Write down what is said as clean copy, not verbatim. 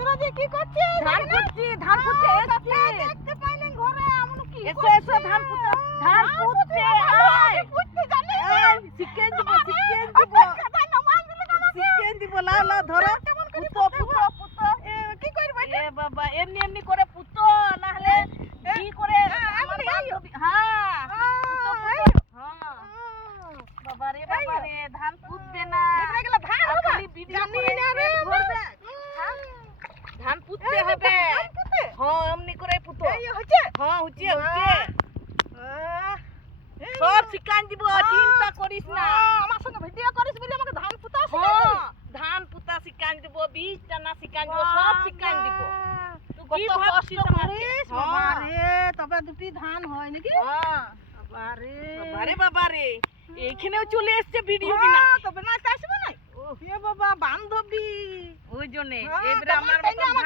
শ্বশুর জি কি করছিস? ধান পুঁতছি, ধান পুঁততে এসছি। দেখতে পাইনি ঘরে এমন কি এসো এসো ধান পুঁতে, ধান পুঁততে আয়। পুঁততে জানি এই, শিখেন দিব, শিখেন দিব, শিখেন দিব। লাও লাও ধরো, পুতো পুতো পুতো। কি করবে? এ বাবা, এমনি এমনি করে পুতো, না হলে কি করে আমার বান্ধবী। হ্যাঁ, পুতো পুতো। হ্যাঁ, বাবা রে, ধান পুতবে না। ধান আর হবে? খালি ভিডিও জানি করে না রে, ধরবে। ধান পুততে হবে। হ্যাঁ, এমনি করে পুতো। এই হচ্ছে হ্যাঁ, হচ্ছে হচ্ছে। সব শিখান দিব, চিন্তা করিস না। আমার সঙ্গে ভিডিও করিস বলে আমাকে ধান পুতা হ্যাঁ, ধান পুতা শিখান দিব, বীজ টানা শিখান দিব, সব শিখান দিব। তুই কি ভাবছিস আমাকে? হ্যাঁ, তবে দুটি ধান হয় নাকি? হ্যাঁ। বাবারে বাবারে, এইখানেও চলে এসছে ভিডিও হ্যাঁ, কিনা। তবে না আসবো না। এ বাবা বান্ধবী। ওই জন্যে হ্যাঁ, এবারে তোমার আমার তাইলে মতন